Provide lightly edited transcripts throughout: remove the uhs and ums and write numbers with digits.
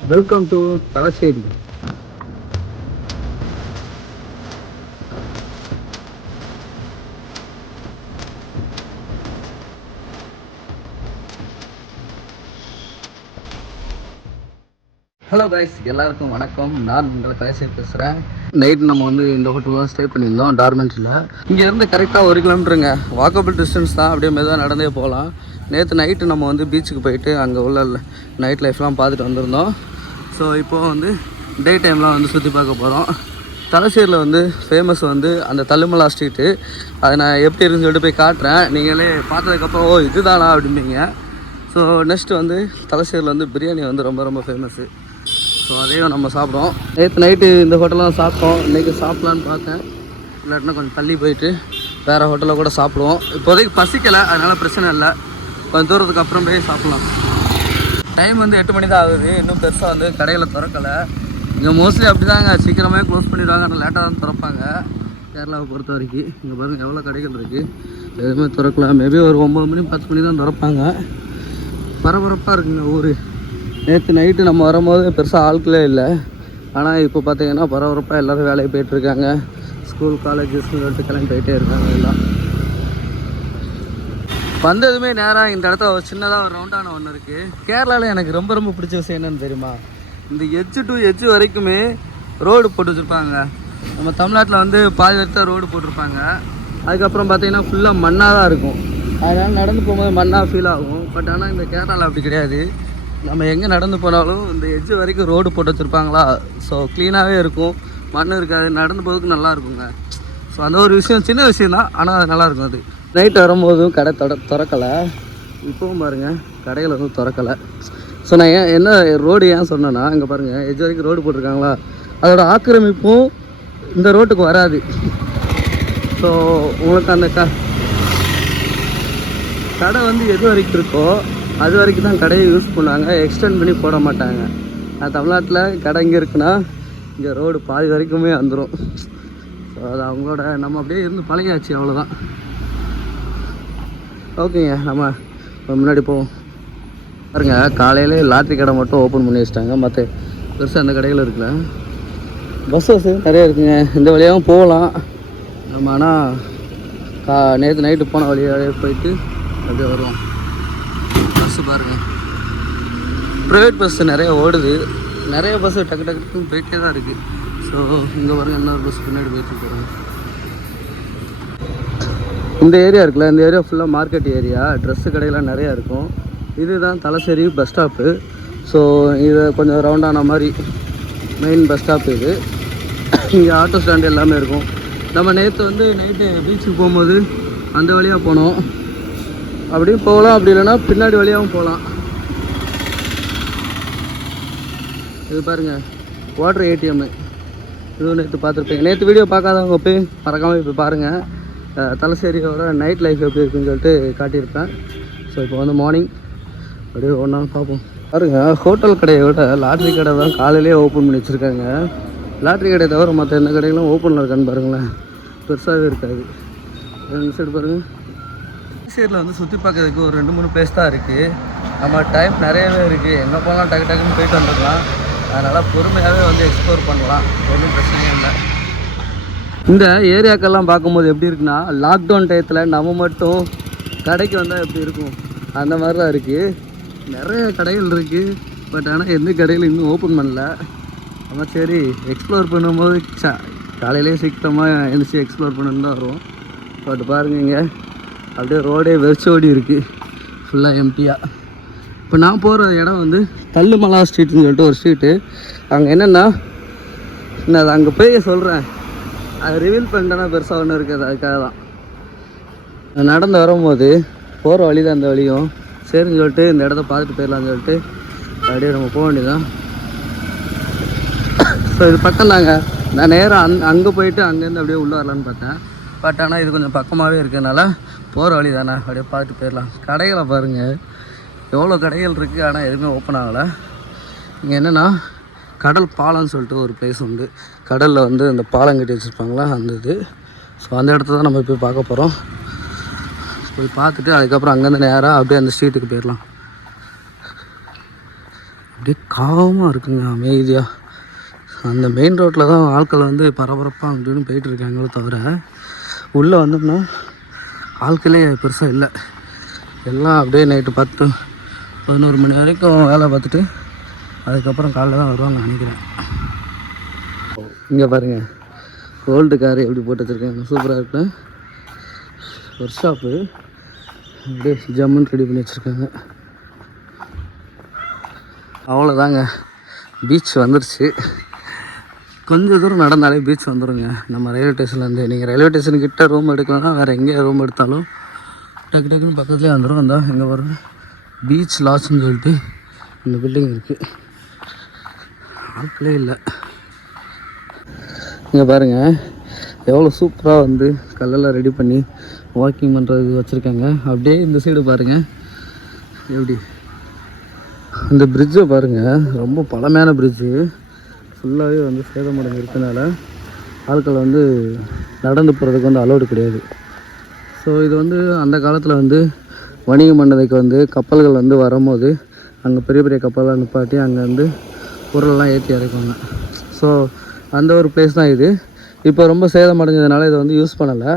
Welcome to Thalassery. Hello guys, எல்லாருக்கும் வணக்கம். நான் உங்களை தலசேரி பேசுகிறேன். நைட்டு நம்ம வந்து இந்த ஹோட்டல் தான் ஸ்டே பண்ணியிருந்தோம், டார்மெண்ட்ரியில். இங்கேருந்து கரெக்டாக 1 கிலோமீட்டருங்க, வாக்கபிள் டிஸ்டன்ஸ் தான். அப்படியே மெதுவாக நடந்தே போகலாம். நேற்று நைட்டு நம்ம வந்து பீச்சுக்கு போயிட்டு அங்கே உள்ள நைட் லைஃப்லாம் பார்த்துட்டு வந்திருந்தோம். ஸோ இப்போது வந்து டே டைம்லாம் வந்து சுற்றி பார்க்க போகிறோம். தலசேரியில் வந்து ஃபேமஸ் வந்து அந்த தள்ளுமலா ஸ்ட்ரீட்டு. அதை நான் எப்படி இருக்குன்னு சொல்லிட்டு போய் காட்டுறேன். நீங்களே பார்த்ததுக்கப்புறம் ஓ இதுதானா அப்படிம்பீங்க. ஸோ நெக்ஸ்ட்டு வந்து தலசேரியில் வந்து பிரியாணி வந்து ரொம்ப ரொம்ப ஃபேமஸ்ஸு. ஸோ அதையும் நம்ம சாப்பிடுவோம். நேற்று நைட்டு இந்த ஹோட்டலில் சாப்பிட்டோம். இன்றைக்கி சாப்பிட்லான்னு பார்த்தேன். இல்லாட்டினா கொஞ்சம் தள்ளி போயிட்டு வேறு ஹோட்டலில் கூட சாப்பிடுவோம். இப்போதைக்கு பசிக்கலை, அதனால் பிரச்சனை இல்லை. கொஞ்சம் தூரத்துக்கு அப்புறம் போய் சாப்பிட்லாம். டைம் வந்து 8 மணி தான் ஆகுது. இன்னும் பெருசாக வந்து கடையில் திறக்கலை. இங்கே மோஸ்ட்லி அப்படி தாங்க, சீக்கிரமே க்ளோஸ் பண்ணிடுவாங்க. ஆனால் லேட்டாக தான் திறப்பாங்க கேரளாவை பொறுத்த வரைக்கும். இங்கே பாருங்கள் எவ்வளோ கடைகள் இருக்குது, எதுவுமே திறக்கல. மேபி ஒரு 9 மணி 10 மணி தான் திறப்பாங்க. பரபரப்பாக இருக்குங்க ஊர். நேற்று நைட்டு நம்ம வரும்போது பெருசாக ஆட்களே இல்லை. ஆனால் இப்போ பார்த்தீங்கன்னா பரபரப்பாக எல்லோரும் வேலைக்கு போயிட்டுருக்காங்க. ஸ்கூல் காலேஜஸ்ன்னு சொல்லிட்டு கிளம்பி போயிட்டே இருக்காங்க எல்லாம். வந்ததுமே நேராக இந்த இடத்துல ஒரு சின்னதாக ஒரு ரவுண்டான ஒன்று இருக்குது. கேரளாவில் எனக்கு ரொம்ப ரொம்ப பிடிச்ச விஷயம் என்னென்னு தெரியுமா? இந்த எட்ஜு டு எட்ஜு வரைக்குமே ரோடு போட்டு வச்சுருப்பாங்க. நம்ம தமிழ்நாட்டில் வந்து பாதி வரைக்கும் ரோடு போட்டிருப்பாங்க. அதுக்கப்புறம் பார்த்திங்கன்னா ஃபுல்லாக மண்ணாக தான் இருக்கும். அதனால் நடந்து போகும்போது மண்ணாக ஃபீல் ஆகும். பட் ஆனால் இந்த கேரளாவில் அப்படி கிடையாது. நம்ம எங்கே நடந்து போனாலும் இந்த எட்ஜு வரைக்கும் ரோடு போட்டு வச்சுருப்பாங்களா. ஸோ க்ளீனாகவே இருக்கும், மண் இருக்காது, நடந்து போகிறதுக்கு நல்லா இருக்குங்க. ஸோ அந்த ஒரு விஷயம் சின்ன விஷயம் தான், ஆனால் அது நல்லாயிருக்கும். அது நைட்டு வரும்போதும் கடை திறக்கலை. இப்போவும் பாருங்கள் கடைகள் வந்து திறக்கலை. ஸோ நான் என்ன ரோடு ஏன் சொன்னேன்னா, இங்கே பாருங்கள் எஜ் வரைக்கும் ரோடு போட்டிருக்காங்களா, அதோட ஆக்கிரமிப்பும் இந்த ரோட்டுக்கு வராது. ஸோ உங்களுக்கு அந்த கடை வந்து எது வரைக்கும் இருக்கோ அது வரைக்கும் தான் கடையை யூஸ் பண்ணுவாங்க, எக்ஸ்டெண்ட் பண்ணி போட மாட்டாங்க. தமிழ்நாட்டில் கடை இங்கே இருக்குன்னா இங்கே ரோடு பாதி வரைக்குமே வந்துடும். ஸோ அது அவங்களோட நம்ம அப்படியே இருந்து பழகியாச்சு, அவ்வளோதான். ஓகேங்க, நம்ம முன்னாடி போவோம். பாருங்க காலையிலே லாட்ரி கடை மட்டும் ஓப்பன் பண்ணி வச்சிட்டாங்க. மற்ற பெருசாக அந்த கடைகள் இருக்குல்ல. பஸ்ஸஸ் நிறைய இருக்குங்க, இந்த வழியாகவும் போகலாம் நம்ம. ஆனால் நேற்று நைட்டு போன வழியாகவே போயிட்டு அப்படியே வருவோம். பஸ்ஸு பாருங்கள், ப்ரைவேட் பஸ்ஸு நிறைய ஓடுது. நிறைய பஸ்ஸு டக்கு டக்குன்னு போயிட்டே தான் இருக்குது. ஸோ இங்கே பாருங்கள் இன்னொரு பஸ் பின்னாடி போயிட்டு போகிறாங்க. இந்த ஏரியா இருக்குல்ல, இந்த ஏரியா ஃபுல்லாக மார்க்கெட் ஏரியா, ட்ரெஸ்ஸு கடையெல்லாம் நிறையா இருக்கும். இதுதான் தலசேரி பஸ் ஸ்டாப்பு. ஸோ இது கொஞ்சம் ரவுண்டான மாதிரி மெயின் பஸ் ஸ்டாப் இது. இங்கே ஆட்டோ ஸ்டாண்டு எல்லாமே இருக்கும். நம்ம நேற்று வந்து நைட்டு பீச்சுக்கு போகும்போது அந்த வழியாக போனோம். அப்படியும் போகலாம், அப்படி இல்லைன்னா பின்னாடி வழியாகவும் போகலாம். இது பாருங்கள் வாட்டர் ஏடிஎம்மு. இதுவும் நேற்று பார்த்துருப்பீங்க. நேற்று வீடியோ பார்க்காதவங்க போய் மறக்காமல் இப்போ பாருங்கள். தலசேரியோட நைட் லைஃப் எப்படி இருக்குன்னு சொல்லிட்டு காட்டியிருப்பேன். ஸோ இப்போ வந்து மார்னிங் அப்படியே ஒன்றா பார்ப்போம். பாருங்கள் ஹோட்டல் கடையை விட லாட்ரி கடை தான் காலையிலேயே ஓப்பன் பண்ணி வச்சுருக்காங்க. லாட்ரி கடையை தவிர மற்ற எந்த கடைகளும் ஓப்பனில் இருக்கான்னு பாருங்களேன், பெருசாகவே இருக்காது. ரெண்டு சைடு பாருங்கள். தலசேரியில் வந்து சுற்றி பார்க்கறதுக்கு ஒரு 2-3 பிளேஸ் தான் இருக்குது. நம்ம டைம் நிறையவே இருக்குது, எங்கே போகலாம் டக்கு டக்குன்னு போயிட்டு வந்துடலாம். அதனால் பொறுமையாகவே வந்து எக்ஸ்ப்ளோர் பண்ணலாம், ஒன்றும் பிரச்சனையும் இல்லை. இந்த ஏரியாக்கெல்லாம் பார்க்கும்போது எப்படி இருக்குன்னா, லாக்டவுன் டயத்தில் நம்ம மட்டும் கடைக்கு வந்தால் எப்படி இருக்கும் அந்த மாதிரி தான் இருக்குது. நிறைய கடைகள் இருக்குது. பட் ஆனால் எந்த கடையில் இன்னும் ஓப்பன் பண்ணல. நம்ம சரி எக்ஸ்ப்ளோர் பண்ணும்போது காலையிலே சீக்கிரமாக எழுந்திரிச்சி எக்ஸ்ப்ளோர் பண்ணணுன்னு தான் வருவோம். பட் பாருங்க இங்கே அப்படியே ரோடே வெறிச்சோடி இருக்குது, ஃபுல்லாக எம்டியாக. இப்போ நான் போகிற இடம் வந்து தள்ளுமலா ஸ்ட்ரீட்னு சொல்லிட்டு ஒரு ஸ்ட்ரீட்டு. அங்கே என்னென்னா, நான் அதை அங்கே போய் சொல்கிறேன், அது ரிவீல் பண்ணிட்டேன்னா பெருசாக ஒன்று இருக்குது. அதுக்காக தான் நான் நடந்து வரும்போது போகிற வழி தான் அந்த வழியும். சரின்னு சொல்லிட்டு இந்த இடத்த பார்த்துட்டு போயிடலான்னு சொல்லிட்டு அப்படியே நம்ம போக வேண்டியதான். ஸோ இது பக்கம் தாங்க. நான் நேராக அங்கே போயிட்டு அங்கேருந்து அப்படியே உள்ளே வரலான்னு பார்த்தேன். பட் ஆனால் இது கொஞ்சம் பக்கமாகவே இருக்கிறதுனால போகிற வழி தானே, அப்படியே பார்த்துட்டு போயிடலாம். கடைகளை பாருங்கள் எவ்வளோ கடைகள் இருக்குது, ஆனால் எதுவுமே ஓப்பன் ஆகலை. இங்கே என்னென்னா கடல் பாலம்னு சொல்லிட்டு ஒரு பிளேஸ் உண்டு. கடலில் வந்து அந்த பாலம் கட்டி வச்சுருப்பாங்களா அந்த இது. ஸோ அந்த இடத்த தான் நம்ம போய் பார்க்க போகிறோம். போய் பார்த்துட்டு அதுக்கப்புறம் அங்கேருந்து நேராக அப்படியே அந்த ஸ்ட்ரீட்டுக்கு போயிடலாம். அப்படியே காமாக இருக்குங்க, அமைதியாக. அந்த மெயின் ரோட்டில் தான் ஆட்கள் வந்து பரபரப்பாக அப்படின்னு போயிட்டு இருக்காங்களோ தவிர உள்ளே வந்தோம்னா ஆட்களே பெருசாக இல்லை. எல்லாம் அப்படியே நைட்டு 10-11 மணி வரைக்கும் வேலை பார்த்துட்டு அதுக்கப்புறம் காலைல தான் வருவாங்க நினைக்கிறேன். இங்கே பாருங்கள், ஓல்டு கார் எப்படி போட்டு வச்சுருக்காங்க, சூப்பராக இருக்கு. ஒர்க் ஷாப்பு அப்படியே ஜம்முன்னு ரெடி பண்ணி வச்சுருக்காங்க. அவ்வளோதாங்க, பீச் வந்துடுச்சு. கொஞ்சம் தூரம் நடந்தாலே பீச் வந்துடுங்க நம்ம ரயில்வே ஸ்டேஷன்லேருந்து. நீங்கள் ரயில்வே ஸ்டேஷனுக்கிட்ட ரூம் எடுக்கலன்னா வேறு எங்கே ரூம் எடுத்தாலும் டக்கு டக்குன்னு பக்கத்துலேயே வந்துடும். வந்தால் எங்கே வரும், பீச் லாட்ஜ்னு சொல்லிட்டு இந்த பில்டிங் இருக்குது. ஆட்களே இல்லை. இங்கே பாருங்கள் எவ்வளோ சூப்பராக வந்து கல்லெல்லாம் ரெடி பண்ணி வாக்கிங் பண்ணுறது வச்சுருக்காங்க. அப்படியே இந்த சைடு பாருங்கள் எப்படி இந்த பிரிட்ஜை பாருங்கள், ரொம்ப பழமையான பிரிட்ஜு. ஃபுல்லாகவே வந்து சேதமடைஞ்சு இருக்கனால ஆட்கள் வந்து நடந்து போகிறதுக்கு வந்து அலோடு கிடையாது. ஸோ இது வந்து அந்த காலத்தில் வந்து வணிக மண்டதைக்கு வந்து கப்பல்கள் வந்து வரும்போது அங்கே பெரிய பெரிய கப்பல்லாம் நிப்பாட்டி அங்கே வந்து பொருளெல்லாம் ஏற்றி இறக்குவாங்க. ஸோ அந்த ஒரு பிளேஸ் தான் இது. இப்போ ரொம்ப சேதமடைஞ்சதுனால இதை வந்து யூஸ் பண்ணலை.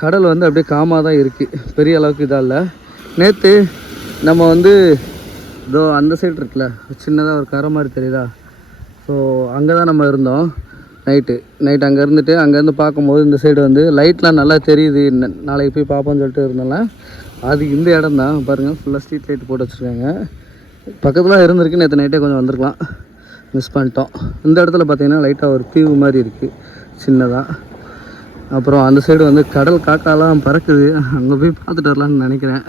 கடல் வந்து அப்படியே காமாக தான் இருக்குது, பெரிய அளவுக்கு இதாக இல்லை. நேற்று நம்ம வந்து இதோ அந்த சைடு இருக்குல்ல, சின்னதாக ஒரு கரை மாதிரி தெரியுதா, ஸோ அங்கே தான் நம்ம இருந்தோம். நைட்டு அங்கே இருந்துட்டு அங்கேருந்து பார்க்கும்போது இந்த சைடு வந்து லைட்லாம் நல்லா தெரியுது. நாளைக்கு போய் பார்ப்போம்னு சொல்லிட்டு இருந்தோம்ல, அது இந்த இடம் தான் பாருங்கள். ஃபுல்லாக ஸ்ட்ரீட் லைட் போட்டு வச்சுருக்காங்க. பக்கத்தில் இருந்திருக்கு, நேற்று நைட்டே கொஞ்சம் வந்திருக்கலாம், மிஸ் பண்ணிட்டோம். இந்த இடத்துல பார்த்திங்கன்னா லைட்டாக ஒரு தீவு மாதிரி இருக்குது சின்னதாக. அப்புறம் அந்த சைடு வந்து கடல் காக்காலாம் பறக்குது, அங்கே போய் பார்த்துட்டு வரலான்னு நினைக்கிறேன்.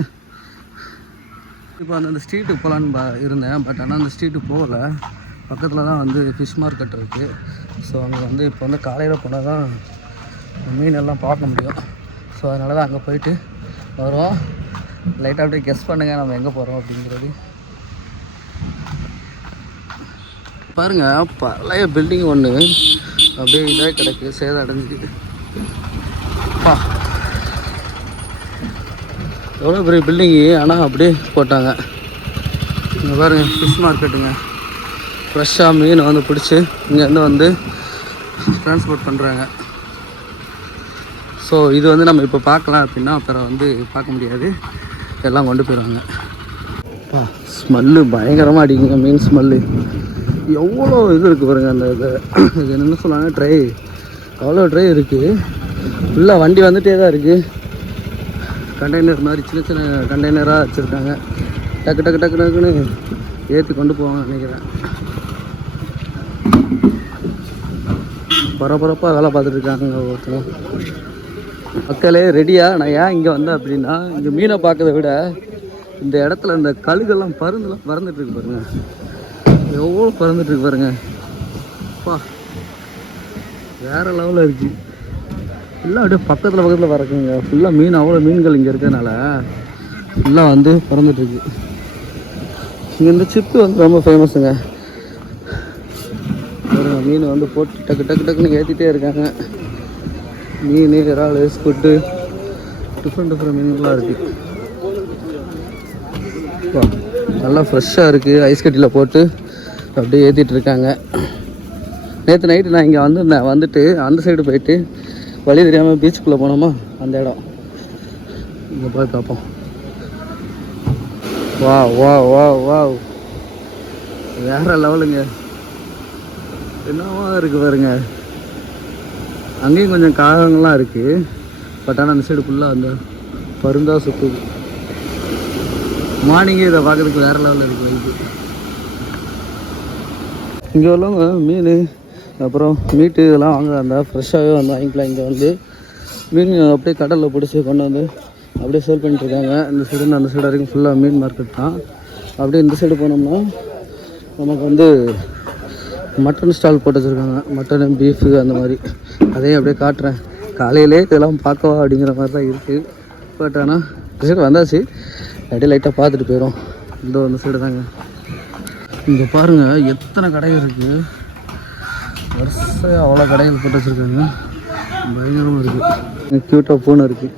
இப்போ அந்த ஸ்ட்ரீட்டுக்கு போகலான்னு இருந்தேன், பட் ஆனால் அந்த ஸ்ட்ரீட்டுக்கு போகலை. பக்கத்தில் தான் வந்து ஃபிஷ் மார்க்கெட் இருக்குது. ஸோ அங்கே வந்து இப்போ வந்து காலையில் போனால் தான் மீன் எல்லாம் பார்க்க முடியும். ஸோ அதனால தான் அங்கே போயிட்டு வரோம். லைட்டாக அப்படியே கெஸ் பண்ணுங்கள் நம்ம எங்கே போகிறோம் அப்படிங்கிறது. பாருங்கள், பழைய பில்டிங் ஒன்று அப்படியே இதாக கிடக்கு, சேதம் அடைஞ்சி. எவ்வளோ பெரிய பில்டிங்கு, ஆனால் அப்படியே போட்டாங்க. இங்கே பாருங்கள், ஃபிஷ் மார்க்கெட்டுங்க. ஃப்ரெஷ்ஷாக மீன் வந்து பிடிச்சி இங்கேருந்து வந்து ட்ரான்ஸ்போர்ட் பண்ணுறாங்க. ஸோ இது வந்து நம்ம இப்போ பார்க்கலாம் அப்படின்னா அப்புறம் வந்து பார்க்க முடியாது, எல்லாம் கொண்டு போயிடுவாங்க. ஸ்மெல்லு பயங்கரமாக அடிக்குங்க, மீன் ஸ்மெல்லு. எவ்வளோ இது இருக்குது பாருங்கள். அந்த இது என்ன சொல்லுவாங்க, ட்ரை, அவ்வளோ ட்ரை இருக்குது. ஃபுல்லாக வண்டி வந்துகிட்டே தான் இருக்குது. கண்டெய்னர் மாதிரி சின்ன சின்ன கண்டெய்னராக வச்சுருக்காங்க. டக்கு டக்கு டக்கு டக்குன்னு ஏற்றி கொண்டு போவாங்க நினைக்கிறேன். பரபரப்பாக வேலை பார்த்துட்ருக்காங்க ஒருத்தரும். மக்களே ரெடியாக நான் ஏன் இங்கே வந்தேன் அப்படின்னா, இங்கே மீனை பார்க்கறத விட இந்த இடத்துல இந்த கழுகெல்லாம் பறந்துட்டுருக்கு பாருங்கள், எவ்வளோ பறந்துட்டுருக்கு பாருங்கள். அப்பா வேறு லெவலில் இருக்குது. ஃபுல்லாக அப்படியே பக்கத்தில் பறக்குங்க. ஃபுல்லாக மீன், அவ்வளோ மீன்கள் இங்கே இருக்கிறதுனால ஃபுல்லாக வந்து பறந்துட்டுருக்கு. இங்கே இந்த சிப்பு வந்து ரொம்ப ஃபேமஸுங்க. மீன் வந்து போட்டு டக்கு டக்கு டக்குன்னு ஏற்றிட்டே இருக்காங்க. மீன், இறால், ஸ்குட்டு, டிஃப்ரெண்ட் மீன்களாக இருக்குது. நல்லா ஃப்ரெஷ்ஷாக இருக்குது. ஐஸ் கட்டியில் போட்டு அப்படியே ஏற்றிட்டு இருக்காங்க. நேற்று நைட்டு நான் இங்கே வந்துட்டு அந்த சைடு போயிட்டு வழி தெரியாமல் பீச்சுக்குள்ளே போனோமா, அந்த இடம் இங்கே போய் பார்ப்போம். வா வா வா வா வேறு லெவலுங்க, என்னவா இருக்குது பாருங்க. அங்கேயும் கொஞ்சம் காகங்கள்லாம் இருக்குது, பட் ஆனால் அந்த சைடு ஃபுல்லாக அந்த பருந்தா சுற்றுது. மார்னிங்கே இதை பார்க்குறதுக்கு வேறு லெவலில் இருக்குது இது. இங்கே உள்ளவங்க மீன் அப்புறம் மீட்டு இதெல்லாம் வாங்க வந்தால் ஃப்ரெஷ்ஷாகவே வந்து வாங்கிக்கலாம். இங்கே வந்து மீன் அப்படியே கடலில் பிடிச்சி கொண்டு வந்து அப்படியே சேல் பண்ணிட்டுருக்காங்க. இந்த சைடு அந்த சைடு வரைக்கும் ஃபுல்லாக மீன் மார்க்கெட் தான். அப்படியே இந்த சைடு போனோம்னா நமக்கு வந்து மட்டன் ஸ்டால் போட்டு வச்சுருக்காங்க, மட்டனு, பீஃபு அந்த மாதிரி. அதையும் அப்படியே காட்டுறேன். காலையிலே இதெல்லாம் பார்க்கவா அப்படிங்கிற மாதிரி தான் இருக்குது. பட் ஆனால் இந்த சைடு வந்தாச்சு, அப்படியே லைட்டாக பார்த்துட்டு போயிடும். இந்த சைடு தாங்க. இங்கே பாருங்கள் எத்தனை கடைகள் இருக்குது, வரிசையாக அவ்வளோ கடைகள் போட்டு வச்சுருக்காங்க. பயங்கரமாக இருக்குது. க்யூட்டாக பூனை இருக்குது.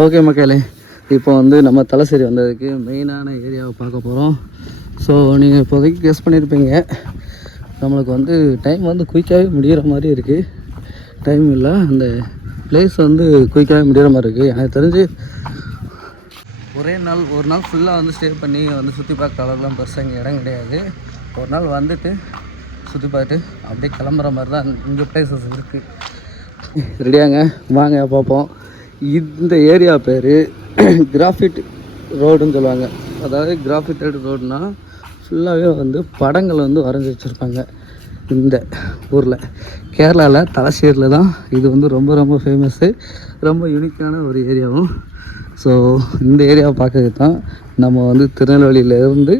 ஓகே மக்களே, இப்போ வந்து நம்ம தலசேரி வந்ததுக்கு மெயினான ஏரியாவை பார்க்க போகிறோம். ஸோ நீங்கள் இப்போதைக்கு கெஸ் பண்ணியிருப்பீங்க, நம்மளுக்கு வந்து டைம் வந்து குயிக்காகவே முடிகிற மாதிரி இருக்குது. டைம் இல்லை, அந்த பிளேஸ் வந்து குயிக்காகவே முடிகிற மாதிரி இருக்குது. எனக்கு தெரிஞ்சு ஒரு நாள் ஃபுல்லாக வந்து ஸ்டே பண்ணி வந்து சுற்றி பார்க்குற அளவுக்குலாம் பெருசாக இங்கே இடம் கிடையாது. ஒரு நாள் வந்துட்டு சுற்றி பார்த்துட்டு அப்படியே கிளம்புற மாதிரி தான் இங்கே பிளேசஸ் இருக்குது. ரெடியாங்க, வாங்க பார்ப்போம். இந்த ஏரியா பேர் கிராஃபிட் ரோடுன்னு சொல்லுவாங்க. அதாவது கிராஃபிட்டட் ரோடுனா ஃபுல்லாகவே வந்து படங்கள் வந்து வரைஞ்சி வச்சுருப்பாங்க. இந்த ஊரில் கேரளாவில் தலசேரியில் தான் இது வந்து ரொம்ப ரொம்ப ஃபேமஸ்ஸு, ரொம்ப யூனிக்கான ஒரு ஏரியாவும். ஸோ இந்த ஏரியாவை பார்க்கறதுக்கு தான் நம்ம வந்து திருநெல்வேலியிலேருந்து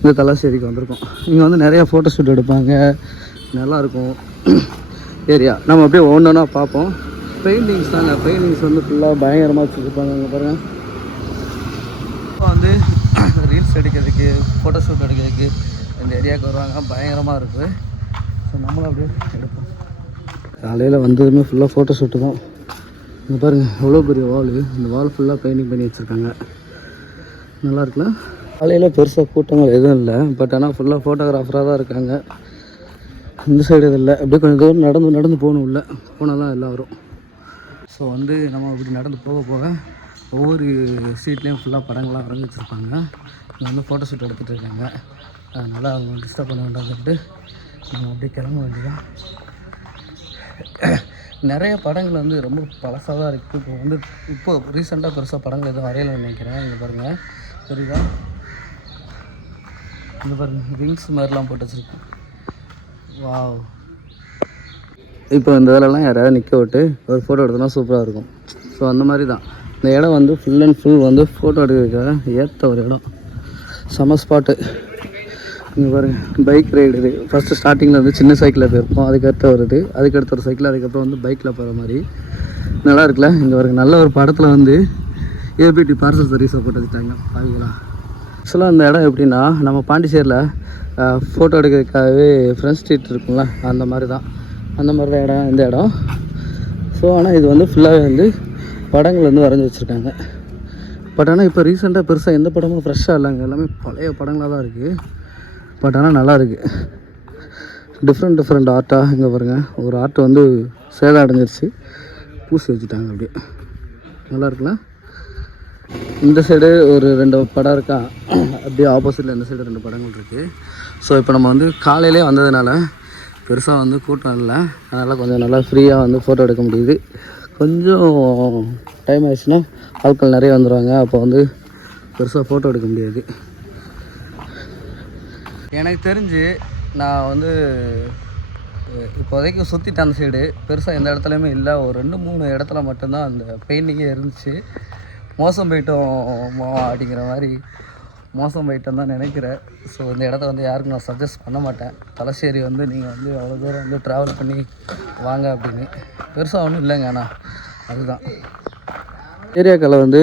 இந்த தலசேரிக்கு வந்திருக்கோம். இங்கே வந்து நிறையா ஃபோட்டோ ஷூட் எடுப்பாங்க, நல்லாயிருக்கும் ஏரியா. நம்ம அப்படியே ஒவ்வொன்றா பார்ப்போம். பெயிண்டிங்ஸ் தாங்க, பெயிண்டிங்ஸ் வந்து ஃபுல்லாக பயங்கரமாக வச்சுருப்பாங்க. இங்கே பாருங்கள், இப்போ வந்து ரீல்ஸ் எடுக்கிறதுக்கு, ஃபோட்டோ ஷூட் எடுக்கிறதுக்கு இந்த ஏரியாவுக்கு வருவாங்க. பயங்கரமாக இருக்குது. ஸோ நம்மளும் அப்படியே எடுப்போம். காலையில் வந்ததுமே ஃபுல்லாக ஃபோட்டோ ஷூட்டு தான். இங்கே பாருங்கள் எவ்வளோ பெரிய வால், இந்த வால் ஃபுல்லாக பெயிண்டிங் பண்ணி வச்சுருக்காங்க. நல்லா இருக்குல்ல. காலையில் பெருசாக கூட்டங்கள் எதுவும் இல்லை, பட் ஆனால் ஃபுல்லாக ஃபோட்டோகிராஃபராக தான் இருக்காங்க. இந்த சைடு இது இல்லை, அப்படியே கொஞ்சம் தூரம் நடந்து போகணும். உள்ள போனால் தான் எல்லாம் வரும். ஸோ வந்து நம்ம இப்படி நடந்து போக ஒவ்வொரு சீட்லேயும் ஃபுல்லாக படங்கள்லாம் வரைஞ்சி வச்சுருப்பாங்க. இங்கே வந்து ஃபோட்டோ ஷூட் எடுத்துகிட்டு இருக்காங்க. அதனால் அவங்க டிஸ்டர்ப் பண்ண வேண்டாம்னு நம்ம அப்படியே கிளம்ப வேண்டியதான். நிறைய படங்கள் வந்து ரொம்ப பழசாக தான் இருக்குது. இப்போ ரீசெண்டாக பெருசாக படங்கள் எதுவும் வரையலைன்னு நினைக்கிறேன். இங்கே பாருங்கள், தெரியுதா? இங்கே பாருங்கள், விங்ஸ் மாதிரிலாம் போட்டு வச்சுருக்கேன். வாவ். இப்போ இந்த வேலைலாம் யாராவது நிற்க விட்டு ஒரு ஃபோட்டோ எடுத்தோன்னா சூப்பராக இருக்கும். ஸோ அந்த மாதிரி தான் இந்த இடம் வந்து ஃபுல் அண்ட் ஃபுல் வந்து ஃபோட்டோ எடுக்கிறதுக்காக ஏற்ற ஒரு இடம். செம ஸ்பாட்டு. இங்கே பாருங்கள், பைக் ரைடு இது. ஃபஸ்ட்டு ஸ்டார்டிங்கில் வந்து சின்ன சைக்கிளில் போயிருப்போம், அதுக்கடுத்து வருது, அதுக்கடுத்த ஒரு சைக்கிள், அதுக்கப்புறம் வந்து பைக்கில் போகிற மாதிரி நல்லா இருக்குல்ல. இங்கே பாருங்க, நல்ல ஒரு படத்தில் வந்து ஏபிடி பார்சல் சர்வீஸை போட்டு வச்சுட்டாங்க பாவிங்களா. ஆக்சுவலாக இந்த இடம் எப்படின்னா, நம்ம பாண்டிச்சேரியில் ஃபோட்டோ எடுக்கிறதுக்காகவே ஃப்ரெண்ட் ஸ்ட்ரீட் இருக்குங்களா, அந்த மாதிரி தான் இடம் இந்த இடம். ஸோ ஆனால் இது வந்து ஃபுல்லாகவே வந்து படங்கள் வந்து வரைஞ்சி வச்சுருக்காங்க. பட் ஆனால் இப்போ ரீசெண்டாக பெருசாக எந்த படமும் ஃப்ரெஷ்ஷாக இல்லைங்க, எல்லாமே பழைய படங்களாக தான் இருக்குது. பட் ஆனால் நல்லா இருக்குது. டிஃப்ரெண்ட் ஆர்ட்டாக. இங்கே பாருங்கள், ஒரு ஆர்ட் வந்து சேதம் அடைஞ்சிருச்சு, பூசி வச்சுட்டாங்க. அப்படியே நல்லா இருக்குல்ல. இந்த சைடு ஒரு 2 படம் இருக்கா, அப்படியே ஆப்போசிட்டில் இந்த சைடு 2 படங்கள் இருக்குது. ஸோ இப்போ நம்ம வந்து காலையிலே வந்ததுனால பெருசாக வந்து கூட்டம் இல்லை, அதனால் கொஞ்சம் நல்லா ஃப்ரீயாக வந்து ஃபோட்டோ எடுக்க முடியுது. கொஞ்சம் டைம் ஆயிடுச்சுன்னா ஆட்கள் நிறைய வந்துடுவாங்க, அப்போ வந்து பெருசாக ஃபோட்டோ எடுக்க முடியாது. எனக்கு தெரிஞ்சு நான் வந்து இப்போதைக்கு சுற்றிட்டு அந்த சைடு பெருசாக எந்த இடத்துலையுமே இல்லை. ஒரு 2-3 இடத்துல மட்டும்தான் அந்த பெயிண்டிங்கே இருந்துச்சு. மோசம் போயிட்டோம் அப்படிங்கிற மாதிரி மோசம் போயிட்டோம் தான் நினைக்கிறேன். ஸோ இந்த இடத்த வந்து யாருக்கும் நான் சஜஸ்ட் பண்ண மாட்டேன். தலசேரி வந்து நீங்கள் வந்து அவ்வளோ தூரம் வந்து ட்ராவல் பண்ணி வாங்க அப்படின்னு பெருசாக ஒன்றும் இல்லைங்க. ஆனால் அதுதான் ஏரியாக்களில் வந்து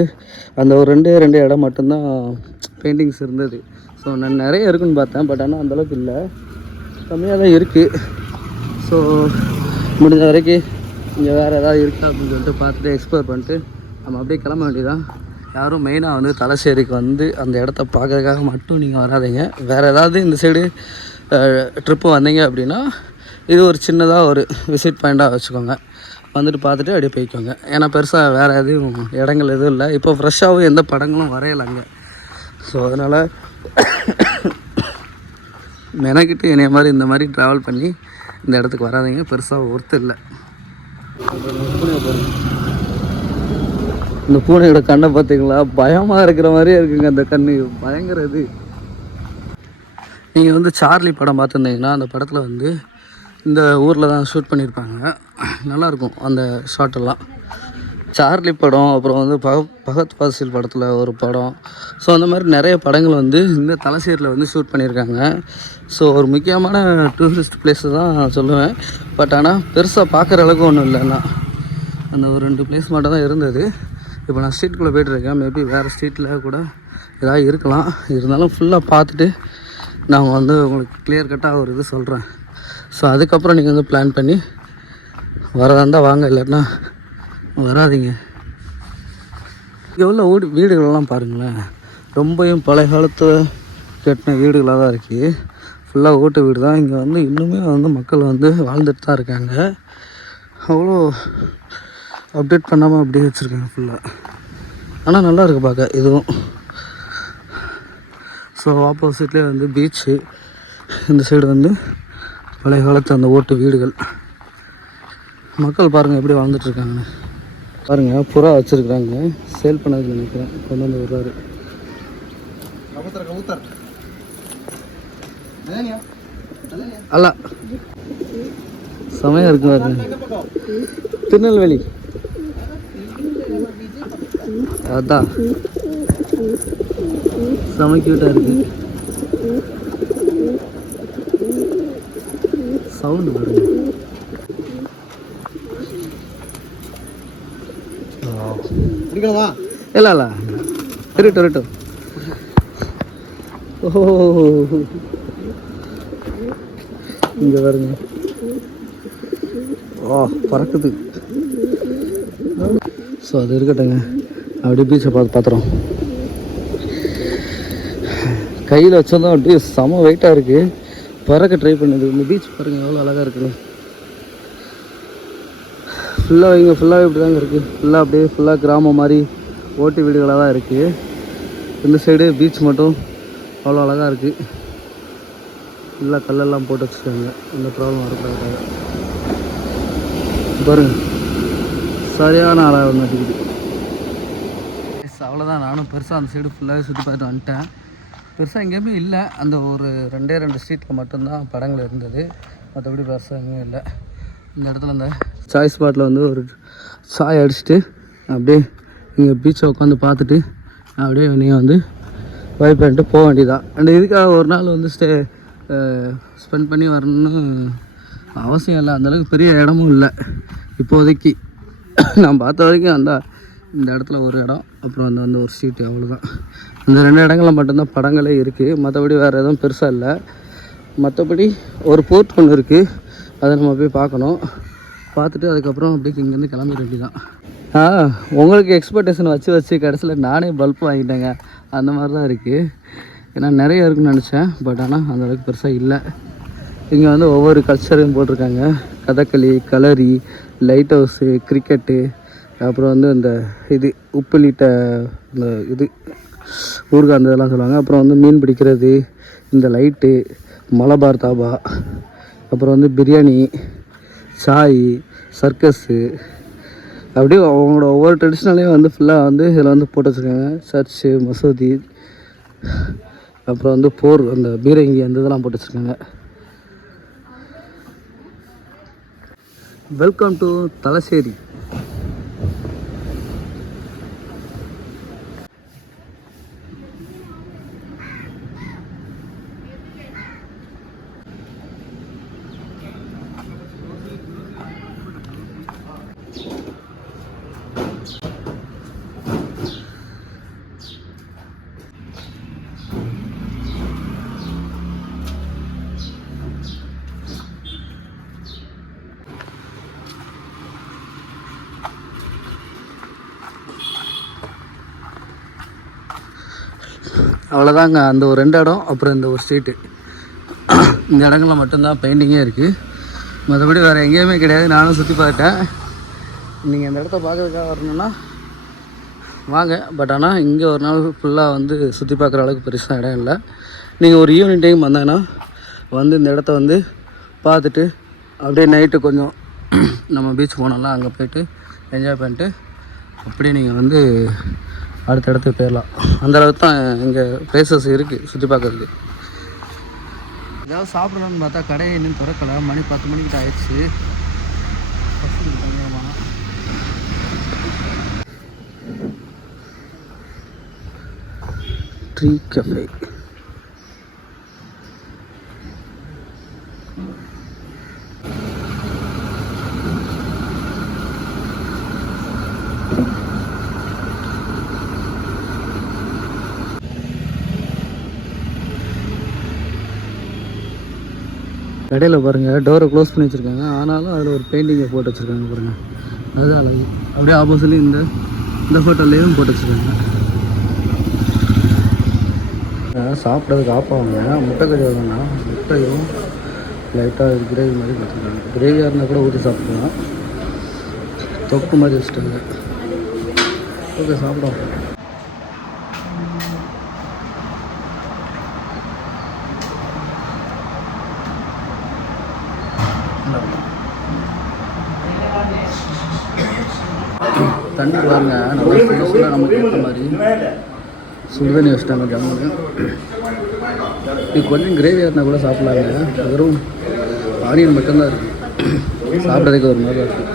அந்த ஒரு 2 இடம் மட்டும்தான் பெயிண்டிங்ஸ் இருந்தது. ஸோ நான் நிறைய இருக்குன்னு பார்த்தேன், பட் ஆனால் அந்தளவுக்கு இல்லை, கம்மியாக தான் இருக்குது. ஸோ முடிஞ்ச வரைக்கும் இங்கே வேறு ஏதாவது இருக்கா அப்படின்னு சொல்லிட்டு பார்த்துட்டு எக்ஸ்ப்ளோர் பண்ணிட்டு நம்ம அப்படியே கிளம்ப வேண்டியதான். யாரும் மெயினாக வந்து தலசேரிக்கு வந்து அந்த இடத்த பார்க்குறதுக்காக மட்டும் நீங்கள் வராதிங்க. வேறு ஏதாவது இந்த சைடு ட்ரிப்பு வந்தீங்க அப்படின்னா இது ஒரு சின்னதாக ஒரு விசிட் பாயிண்ட்டாக வச்சுக்கோங்க. வந்துட்டு பார்த்துட்டு அப்படியே போய்க்கோங்க. ஏன்னா பெருசாக வேறு எதுவும் இடங்கள் எதுவும் இல்லை. இப்போ ஃப்ரெஷ்ஷாகவும் எந்த படங்களும் வரையலைங்க. ஸோ அதனால் மெனக்கிட்டு என்னைய மாதிரி இந்த மாதிரி ட்ராவல் பண்ணி இந்த இடத்துக்கு வராதிங்க. பெருசாக ஒர்த்து இல்லை. இந்த பூனையோட கண்ணை பார்த்தீங்களா, பயமாக இருக்கிற மாதிரியே இருக்குங்க. அந்த கண்ணு பயங்கர இது. நீங்கள் வந்து சார்லி படம் பார்த்துருந்தீங்கன்னா அந்த படத்தில் வந்து இந்த ஊரில் தான் ஷூட் பண்ணியிருப்பாங்க. நல்லாயிருக்கும் அந்த ஷாட்டெல்லாம். சார்லி படம், அப்புறம் வந்து பகத் ஃபாசில் படத்தில் ஒரு படம். ஸோ அந்த மாதிரி நிறைய படங்கள் வந்து இந்த தலசேரியில் வந்து ஷூட் பண்ணியிருக்காங்க. ஸோ ஒரு முக்கியமான டூரிஸ்ட் பிளேஸு தான் சொல்லுவேன். பட் ஆனால் பெருசாக பார்க்குற அளவுக்கு ஒன்றும் இல்லைன்னா அந்த ஒரு 2 பிளேஸ் மட்டும் தான் இருந்தது. இப்போ நான் ஸ்ட்ரீட்டுக்குள்ளே போய்ட்டுருக்கேன். மேபி வேறு ஸ்ட்ரீட்டில் கூட ஏதாவது இருக்கலாம். இருந்தாலும் ஃபுல்லாக பார்த்துட்டு நான் வந்து உங்களுக்கு கிளியர் கட்டாக ஒரு இது சொல்கிறேன். ஸோ அதுக்கப்புறம் நீங்கள் வந்து பிளான் பண்ணி வரதா இருந்தால் வாங்க, இல்லைன்னா வராதிங்க. எவ்வளோ வீடுகளெல்லாம் பாருங்களேன், ரொம்பவும் பழைய காலத்தில் கட்டின வீடுகளாக தான் இருக்குது. ஃபுல்லாக ஓட்டு வீடு தான். இங்கே வந்து இன்னுமே வந்து மக்கள் வந்து வாழ்ந்துட்டு தான் இருக்காங்க. அவ்வளோ அப்டேட் பண்ணாமல் அப்படியே வச்சுருக்காங்க ஃபுல்லாக. ஆனால் நல்லா இருக்குது பார்க்க இதுவும். ஸோ ஆப்போசிட்லேயே வந்து பீச்சு, இந்த சைடு வந்து பழைய காலத்து அந்த ஓட்டு வீடுகள். மக்கள் பாருங்கள் எப்படி வாழ்ந்துட்டுருக்காங்க பாருங்கள். புறா வச்சுருக்குறாங்க, சேல் பண்ணதுக்கு நினைக்கிறேன். கொண்டு வந்து விடுறாரு. அல்ல செமையாக இருக்கு பாருங்க. திருநெல்வேலி அதான் செம கியூட்டாக இருக்கு. சவுண்டு பாருங்க. இல்லை இல்லை இருக்கட்டும். ஓஹோ இங்கே பாருங்க. பறக்குது. ஸோ அது இருக்கட்டுங்க. அப்படியே பீச்சை பார்த்துறோம். கையில் வச்சதும் அப்படியே செம வெயிட்டாக இருக்குது. பறக்க ட்ரை பண்ணுது. இந்த பீச் பாருங்கள் எவ்வளோ அழகாக இருக்குது. ஃபுல்லாக இங்கே ஃபுல்லாகவே இப்படி தாங்க இருக்குது. ஃபுல்லாக அப்படியே ஃபுல்லாக கிராமம் மாதிரி ஓட்டு வீடுகளாக தான் இருக்குது. இந்த சைடு பீச் மட்டும் அவ்வளோ அழகாக இருக்குது. ஃபுல்லாக கல்லெல்லாம் போட்டு வச்சுருக்காங்க, இந்த ப்ராப்ளம் வரக்கூடாது பாருங்க. சரியான அழகாக மாட்டேங்குது. அவ்வளோதான். நானும் பெருசாக அந்த சைடு ஃபுல்லாகவே சுற்றி பார்த்துட்டு வந்துட்டேன். பெருசாக எங்கேயுமே இல்லை. அந்த ஒரு 2 ஸ்ட்ரீட்டில் மட்டும்தான் படங்கள் இருந்தது. மற்றபடி பெருசாக எங்கேயும் இல்லை. இந்த இடத்துல இந்த சாய் ஸ்பாட்டில் வந்து ஒரு சாய் அடிச்சுட்டு அப்படியே இங்கே பீச்சை உட்காந்து பார்த்துட்டு அப்படியே நீங்கள் வந்து வைப் பண்ணிட்டு போக வேண்டியதான். அண்ட் இதுக்காக ஒரு நாள் வந்து ஸ்பெண்ட் பண்ணி வரணும்னு அவசியம் இல்லை. அந்தளவுக்கு பெரிய இடமும் இல்லை இப்போதைக்கு. நான் பார்த்த வரைக்கும் இந்த இடத்துல ஒரு இடம், அப்புறம் அந்த ஒரு ஸ்ட்ரீட்டு, அவ்வளோதான். இந்த 2 இடங்களில் மட்டும்தான் படங்களே இருக்குது. மற்றபடி வேறு எதுவும் பெருசாக இல்லை. மற்றபடி ஒரு போர்ட் ஒன்று இருக்குது, அதை நம்ம போய் பார்க்கணும். பார்த்துட்டு அதுக்கப்புறம் அப்படியே இங்கேருந்து கிளம்பிட வேண்டியதான். உங்களுக்கு எக்ஸ்பெக்டேஷன் வச்சு கடைசியில் நானே பல்ப் வாங்கிட்டேங்க. அந்த மாதிரி தான் இருக்குது. ஏன்னா நிறைய இருக்குன்னு நினச்சேன், பட் ஆனால் அந்தளவுக்கு பெருசாக இல்லை. இங்கே வந்து ஒவ்வொரு கல்ச்சரையும் போட்டிருக்காங்க. கதகளி, கலரி, லைட் ஹவுஸு, கிரிக்கெட்டு, அப்புறம் வந்து இந்த இது உப்புலிட்ட இந்த இது ஊறுகாய் அந்த இதெல்லாம் சொல்லுவாங்க. அப்புறம் வந்து மீன் பிடிக்கிறது, இந்த லைட்டு, மலபார் தாபா, அப்புறம் வந்து பிரியாணி, சாய், சர்க்கஸு, அப்படியே அவங்களோட ஒவ்வொரு ட்ரெடிஷ்னலையும் வந்து ஃபுல்லாக வந்து இதில் வந்து போட்டு வச்சுருக்காங்க. சர்ச்சு, மசூதி, அப்புறம் வந்து போர், அந்த பீரங்கி, அந்த இதெல்லாம் போட்டு வச்சுருக்காங்க. Welcome to Thalassery. அவ்வளோதாங்க. அந்த ஒரு 2 இடம், அப்புறம் இந்த ஒரு ஸ்ட்ரீட்டு, இந்த இடங்களில் மட்டும்தான் பெயிண்டிங்கே இருக்குது. மற்றபடி வேறு எங்கேயுமே கிடையாது. நானும் சுற்றி பார்த்தேன். நீங்கள் இந்த இடத்த பார்க்குறதுக்காக வரணுன்னா வாங்க. பட் ஆனால் இங்கே ஒரு நாள் ஃபுல்லாக வந்து சுற்றி பார்க்குற அளவுக்கு பெருசாக இடம் இல்லை. நீங்கள் ஒரு ஈவினிங் டைம் வந்தாங்கன்னா வந்து இந்த இடத்த வந்து பார்த்துட்டு அப்படியே நைட்டு கொஞ்சம் நம்ம பீச் போனோம்ல, அங்கே போய்ட்டு என்ஜாய் பண்ணிட்டு அப்படியே நீங்கள் வந்து அடுத்த இடத்துக்கு போயிடலாம். அந்தளவுக்கு தான் இங்கே பிளேசஸ் இருக்குது சுற்றி பார்க்குறதுக்கு. ஏதாவது சாப்பிடலான்னு பார்த்தா கடையை இன்னும் திறக்கலை. மணி 10 மணிக்கிட்ட ஆயிடுச்சு. Tree cafe. கடையில் பாருங்கள், டோரை க்ளோஸ் பண்ணி வச்சுருக்காங்க. ஆனாலும் அதில் ஒரு பெயிண்டிங்கை போட்டு வச்சுருக்காங்க பாருங்கள். அதுதான் அழகு. அப்படியே ஆப்போசிட்லேயும் இந்த இந்த ஹோட்டல்லையும் போட்டு வச்சுருக்காங்க. சாப்பிட்றதுக்கு ஆப்பாங்க முட்டைக்கறி வருதுன்னா முட்டையும் லைட்டாக கிரேவி மாதிரி கொடுத்துருக்காங்க. கிரேவியாக இருந்தால் கூட ஊற்றி சாப்பிட்லாம். தொக்கு மாதிரி வச்சுட்டாங்க. ஓகே சாப்பிடும். தண்ணி பாருங்க நல்லா சுட நமக்கு ஏற்ற மாதிரி சுடுதண்ணி வச்சுட்டாங்க ஜம்முன்னு. இது கொஞ்சம் கிரேவியாக இருந்தால் கூட சாப்பிட்லாங்க. வெறும் ஆனியன் மட்டும்தான் இருக்குது. சாப்பிட்றதுக்கு ஒரு மாதிரி இருக்குது.